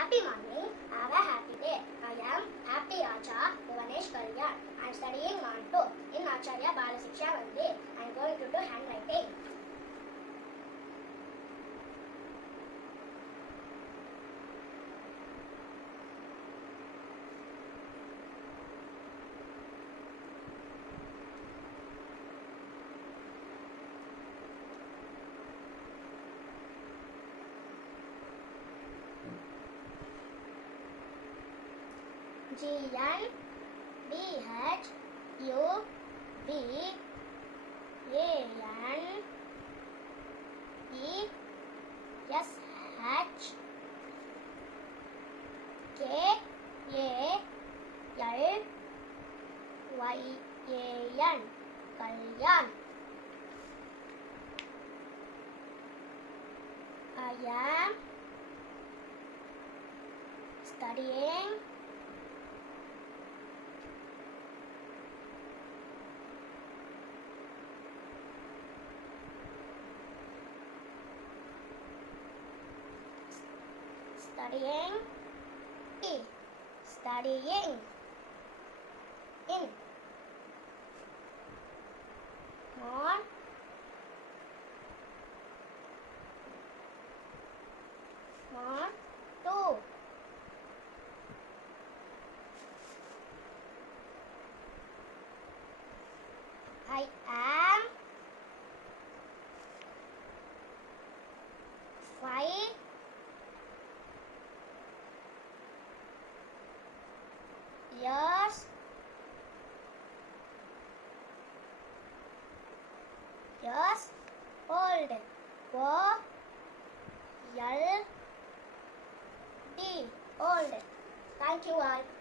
Happy morning, have a happy day. I am Happy Acha Bhuvanesh Kalyan. I am studying Non 2 in Acharya Bala Shiksha Mandir. I am going to do handwriting. G N B H U B A N E S H K A L Y A N Kalyan. I am studying studying in on two I am 5 years old. O L D old. Thank you all.